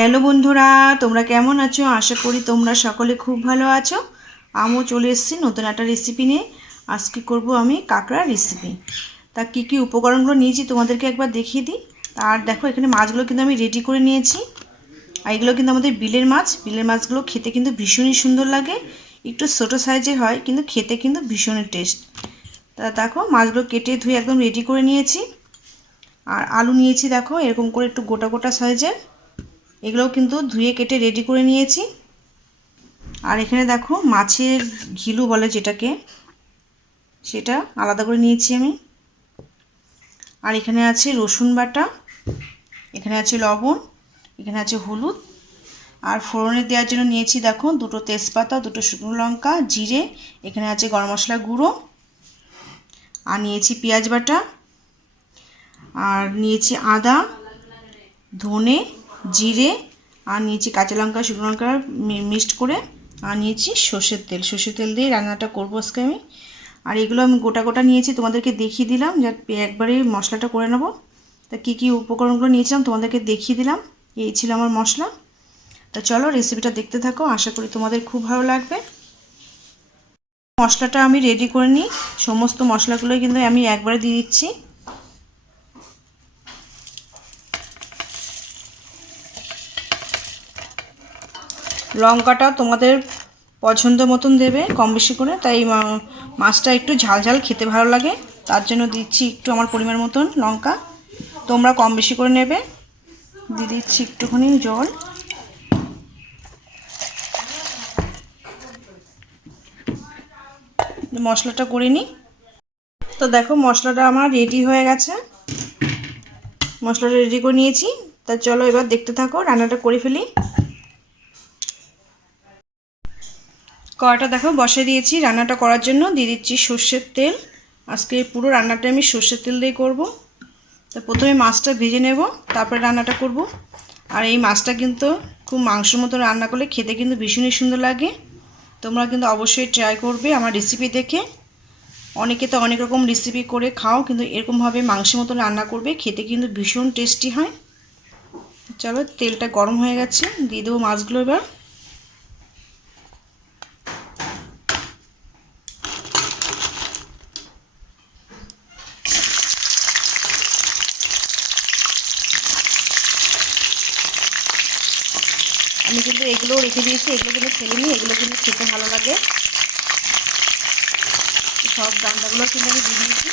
Hello বন্ধুরা, তোমরা কেমন আছো? আশা করি তোমরা সকলে খুব ভালো আছো। আমিও চলে এসেছি নতুন একটা রেসিপি নিয়ে। আজকে করব আমি কাঁকড়ার রেসিপি। তা কী কী উপকরণগুলো নিয়েছি তোমাদেরকে একবার দেখিয়ে দিই। আর দেখো, এখানে মাছগুলো কিন্তু আমি রেডি করে নিয়েছি। আর এগুলো কিন্তু আমাদের বিলের মাছ। বিলের মাছগুলো খেতে কিন্তু ভীষণই সুন্দর লাগে। একটু ছোটো সাইজের হয়, কিন্তু খেতে কিন্তু ভীষণই টেস্ট। তা দেখো, মাছগুলো কেটে ধুয়ে একদম রেডি করে নিয়েছি। আর আলু নিয়েছি, দেখো এরকম করে একটু গোটা গোটা সাইজের। এগুলোও কিন্তু ধুয়ে কেটে রেডি করে নিয়েছি। আর এখানে দেখো, মাছের ঘিলু বলে যেটাকে, সেটা আলাদা করে নিয়েছি আমি। আর এখানে আছে রসুন বাটা, এখানে আছে লবণ, এখানে আছে হলুদ। আর ফোড়নে দেওয়ার জন্য নিয়েছি দেখো দুটো তেজপাতা, দুটো শুকনো লঙ্কা, জিরে, এখানে আছে গরম মশলা গুঁড়ো। আর নিয়েছি পেঁয়াজ বাটা, আর নিয়েছি আদা, ধনে, জিরে, আর নিয়েছি কাঁচা লঙ্কা, শুকনো লঙ্কা মিক্সড করে। আর নিয়েছি সর্ষের তেল। সর্ষের তেল দিয়ে রান্নাটা করবো আজকে আমি। আর এগুলো আমি গোটা গোটা নিয়েছি, তোমাদেরকে দেখিয়ে দিলাম যে একবারে মশলাটা করে নেবো। তা কী কী উপকরণগুলো নিয়েছিলাম তোমাদেরকে দেখিয়ে দিলাম। এই ছিল আমার মশলা। তা চলো রেসিপিটা দেখতে থাকো, আশা করি তোমাদের খুব ভালো লাগবে। মশলাটা আমি রেডি করে নিই। সমস্ত মশলাগুলোই কিন্তু আমি একবারে দিয়ে দিচ্ছি। লঙ্কাটা তোমাদের পছন্দ মতন দেবে, কম বেশি করে। তাই মাছটা একটু ঝাল ঝাল খেতে ভালো লাগে, তার জন্য দিচ্ছি একটু আমার পরিমাণ মতন লঙ্কা। তোমরা কম বেশি করে নেবে। দিয়ে দিচ্ছি একটুখানি জল। মশলাটা করে নিই। তো দেখো, মশলাটা আমার রেডি হয়ে গেছে। মশলাটা রেডি করে নিয়েছি। তা চলো এবার দেখতে থাকো, রান্নাটা করে ফেলি। কড়াটা দেখো বসিয়ে দিয়েছি রান্নাটা করার জন্য। দিয়ে দিচ্ছি সর্ষের তেল। আজকে পুরো রান্নাটা আমি সর্ষের তেল দিয়ে করব। তা প্রথমে মাছটা ভেজে নেব, তারপরে রান্নাটা করব। আর এই মাছটা কিন্তু খুব মাংসের মতো রান্না করলে খেতে কিন্তু ভীষণই সুন্দর লাগে। তোমরা কিন্তু অবশ্যই ট্রাই করবে আমার রেসিপি দেখে। অনেকে তো অনেক রকম রেসিপি করে খাও, কিন্তু এরকমভাবে মাংসের মতো রান্না করবে, খেতে কিন্তু ভীষণ টেস্টি হয়। চলো, তেলটা গরম হয়ে গেছে, দিয়ে দেবো মাছগুলো এবার। আমি কিন্তু এগুলো রেখে দিয়েছি, এগুলো কিন্তু ফেলিনি, এগুলো কিন্তু খেতে ভালো লাগে। সব ডান্ডাগুলো কিন্তু আমি দিয়ে দিয়েছি।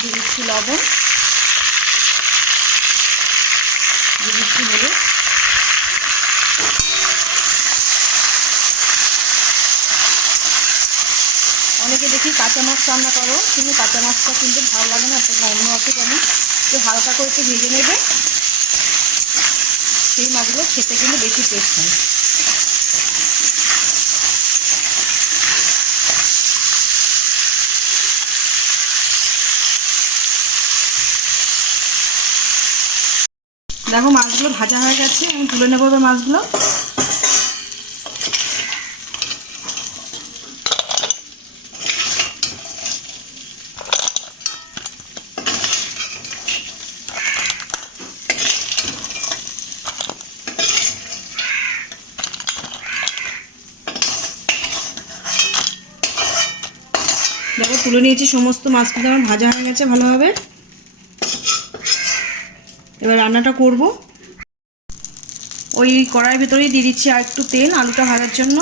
দিয়ে দিচ্ছি লবণ, দিয়ে দিচ্ছি হলুদ। অনেকে দেখি কাঁচা মাছ রান্না করো, কিন্তু কাঁচা মাছটা কিন্তু ভালো লাগে না, একটা গন্ধ আছে কেন। একটু হালকা করে একটু ভেজে নেবে, সেই মাছগুলো খেতে কিন্তু বেশি টেস্ট হয়। দেখো, মাছগুলো ভাজা হয়ে গেছে, আমি তুলে নেবো এবার মাছগুলো। দেখো, তুলে নিয়েছি সমস্ত মাছ, কিন্তু আমার ভাজা হয়ে গেছে ভালোভাবে। এবার রান্নাটা করব। ওই কড়াইয়ের ভিতরেই দিয়ে দিচ্ছি আর একটু তেল আলুটা ভাজার জন্য।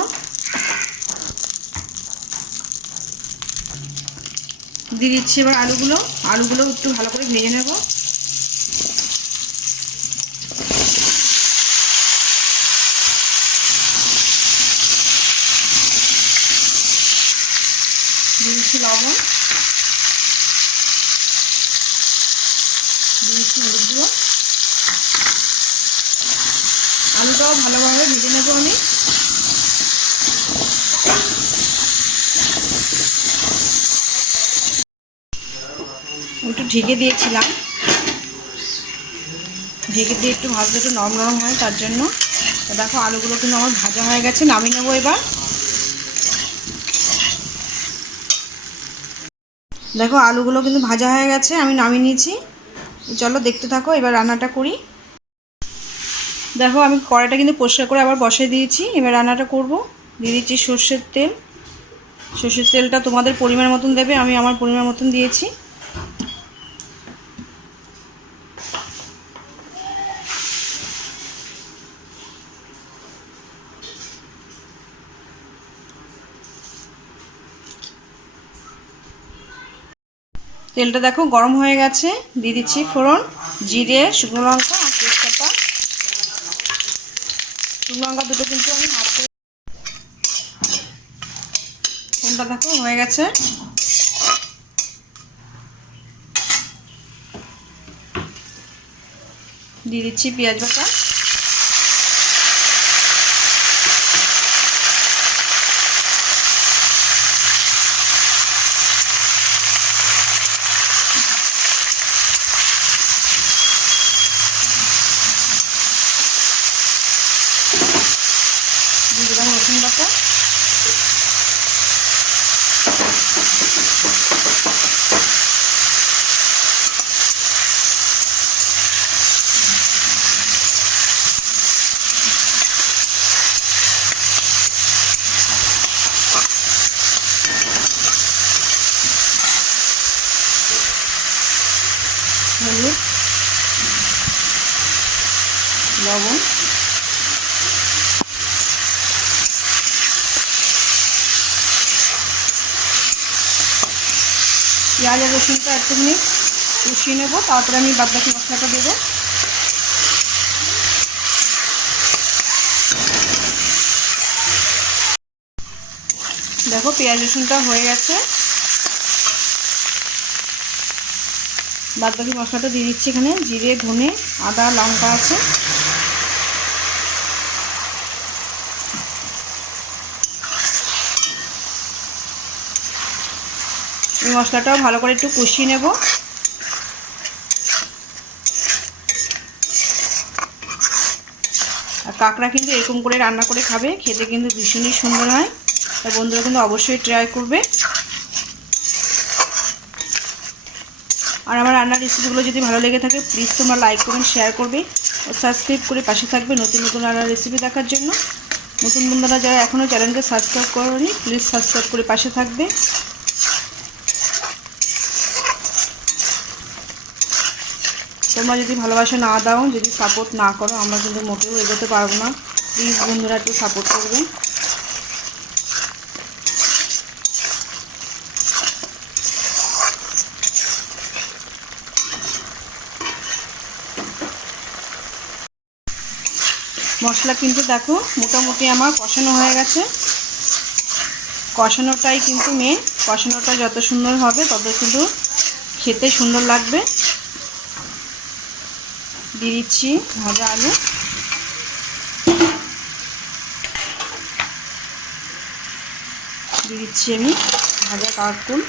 দিয়ে দিচ্ছি এবার আলুগুলো একটু ভালো করে ভেজে নেব। দিয়ে দিচ্ছি লবণ, দিয়ে দিচ্ছি হলুদ গুঁড়ো। আলুটাও ভালোভাবে ভেজে নেব আমি। ঢেকে দিয়েছিলাম, ঢেকে দিয়ে একটু ভাজলে একটু নরম নরম হয় তার জন্য। তো দেখো আলুগুলো কিন্তু আমার ভাজা হয়ে গেছে, নামিয়ে নেবো এবার। দেখো আলুগুলো কিন্তু ভাজা হয়ে গেছে, আমি নামিয়ে নিয়েছি। চলো দেখতে থাকো, এবার রান্নাটা করি। দেখো আমি কড়াইটা কিন্তু পরিষ্কার করে আবার বসিয়ে দিয়েছি, এবার রান্নাটা করব। দিয়ে দিচ্ছি সর্ষের তেল। সর্ষের তেলটা তোমাদের পরিমাণ মতন দেবে, আমি আমার পরিমাণ মতন দিয়েছি। তেলটা দেখো গরম হয়ে গেছে, দিয়ে দিচ্ছি ফোড়ন, জিরে, শুকনো লঙ্কা আর তেজপাতা। শুকনো লঙ্কা দুটো কিন্তু আমি হাত করে, ফোড়নটা দেখো হয়ে গেছে। দিয়ে দিচ্ছি পেঁয়াজ বাটা। দিয়ে দিলাম রসুন বাটা। হলুদ, লবণ, পেঁয়াজ আর রসুনটা একটুখানি কষিয়ে নেবো, তারপরে আমি বাদবাকি মশলাটা দেবো। দেখো পেঁয়াজ রসুনটা হয়ে গেছে, বাদবাকি মশলাটা দিয়ে দিচ্ছি। এখানে জিরে, ধনে, আদা, লঙ্কা আছে। এই মশলাটাও ভালো করে একটু কষিয়ে নেব। আর কাঁকড়া কিন্তু এরকম করে রান্না করে খাবে, খেতে কিন্তু ভীষণই সুন্দর হয়। তা বন্ধুরা কিন্তু অবশ্যই ট্রাই করবে। আর আমার রান্নার রেসিপিগুলো যদি ভালো লেগে থাকে প্লিজ তোমরা লাইক কমেন্ট শেয়ার করবে ও সাবস্ক্রাইব করে পাশে থাকবে নতুন নতুন রান্নার রেসিপি দেখার জন্য। নতুন বন্ধুরা যারা এখনও চ্যানেলকে সাবস্ক্রাইব করোনি প্লিজ সাবস্ক্রাইব করে পাশে থাকবে। তোমরা যদি ভালোবাসা না দাও, যদি সাপোর্ট না করো, আমরা কিন্তু মোটেও এগোতে পারবো না। প্লিজ বন্ধুরা একটু সাপোর্ট করবে। মশলা কিন্তু দেখো মোটামুটি আমার কষানো হয়ে গেছে। কষানোটাই কিন্তু মেন, কষানোটা যত সুন্দর হবে তত কিন্তু খেতে সুন্দর লাগবে। দিয়ে দিচ্ছি ভাজা আলু, দিয়ে দিচ্ছি আমি ভাজা কাঁকরোল।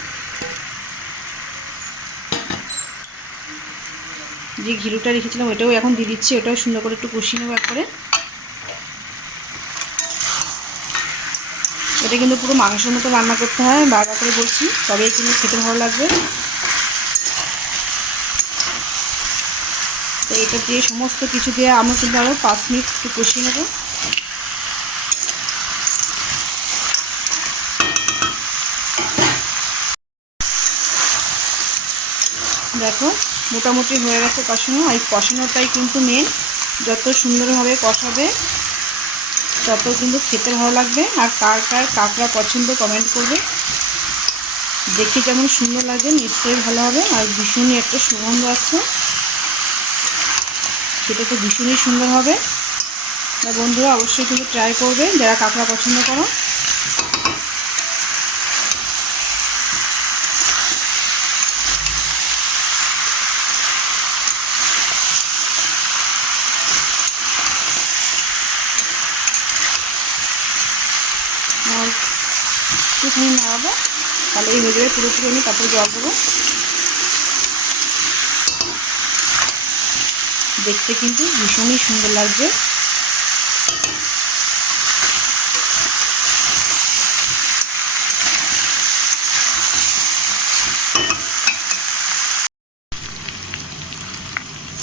যে ঘিলুটা রেখেছিলাম ওটাও এখন দিয়ে দিচ্ছি, ওটাও সুন্দর করে একটু কষিয়ে নেবো একবারে। এটা কিন্তু পুরো মাংসের মতো রান্না করতে হয়, বারবার করে বলছি, তবেই কিন্তু খেতে ভালো লাগবে। তো এটা দিয়ে সমস্ত কিছু দিয়ে আমরা কিন্তু আরও 5 মিনিট একটু কষিয়ে নেব। দেখো মোটামুটি হয়ে গেছে কষানো। এই কষানোটাই কিন্তু মেন, যত সুন্দরভাবে কষাবে তত কিন্তু খেতে ভালো লাগবে। আর কার কার কাঁকড়া পছন্দ কমেন্ট করবে। দেখে যেমন সুন্দর লাগে নিশ্চয়ই ভালো হবে, আর ভীষণই একটা সুগন্ধ আসছে, সেটা তো ভীষণই সুন্দর হবে। তা বন্ধুরা অবশ্যই কিন্তু ট্রাই করবে যারা কাঁকড়া পছন্দ করো। আর একটুখানি নাড়াবো, তাহলে এই হয়ে যাবে পুরোপুরি। আমি তারপরে জল দেবো। দেখতে কিন্তু ভীষণই সুন্দর লাগছে।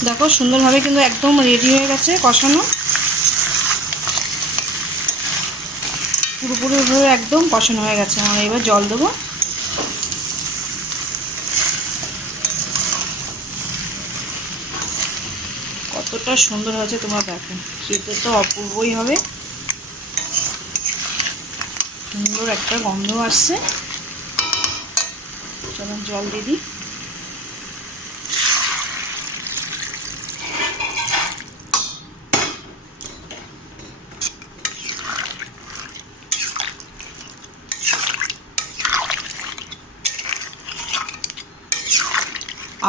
দেখো সুন্দরভাবে কিন্তু একদম রেডি হয়ে গেছে কষানো, পুরোপুরিভাবে একদম কষানো হয়ে গেছে। আমরা এবার জল দেবো। কতটা সুন্দর হয়েছে তোমরা দেখো, খেতে তো অপূর্বই হবে। সুন্দর একটা গন্ধ আসছে। চলো জল দিয়ে দিই।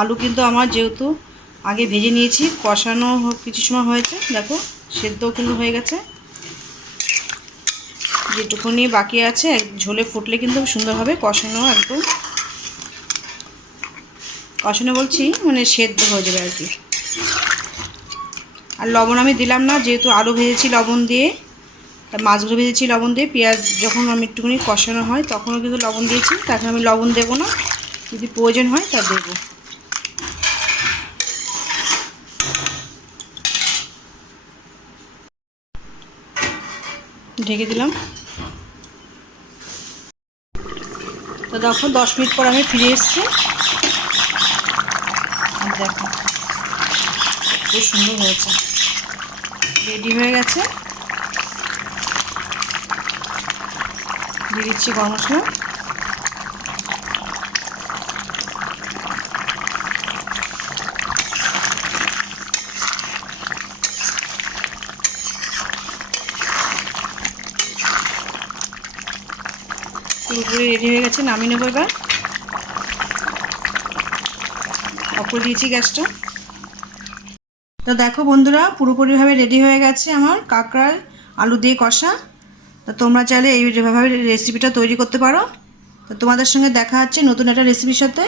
আলু কিন্তু আমার যেহেতু আগে ভেজে নিয়েছি, কষানো কিছু সময় হয়েছে, দেখো সেদ্ধও কিন্তু হয়ে গেছে। যেটুকুনি বাকি আছে ঝোলে ফুটলে কিন্তু সুন্দরভাবে কষানো, একদম কষানো বলছি মানে সেদ্ধ হয়ে যাবে আর কি। আর লবণ আমি দিলাম না, যেহেতু আলু ভেজেছি লবণ দিয়ে, তা মাছগুলো ভেজেছি লবণ দিয়ে, পেঁয়াজ যখন আমি একটুখানি কষানো হয় তখনও কিন্তু লবণ দিয়েছি, তাকে আমি লবণ দেবো না, যদি প্রয়োজন হয় তা দেবো। ঢেকে দিলাম। তো দেখো 10 মিনিট পর আমি ফিরে এসেছি। আর দেখো খুব সুন্দর হয়েছে, রেডি হয়ে গেছে। দিয়ে দিচ্ছি গরম মশলা। পুরোপুরি রেডি হয়ে গেছে, নামিয়ে নেবো এবার। অফ করে দিয়েছি গ্যাসটা। তো দেখো বন্ধুরা, পুরোপুরিভাবে রেডি হয়ে গেছে আমার কাঁকড়ার আলু দিয়ে কষা। তো তোমরা চাইলে এইভাবে রেসিপিটা তৈরি করতে পারো। তো তোমাদের সঙ্গে দেখা হচ্ছে নতুন একটা রেসিপির সাথে।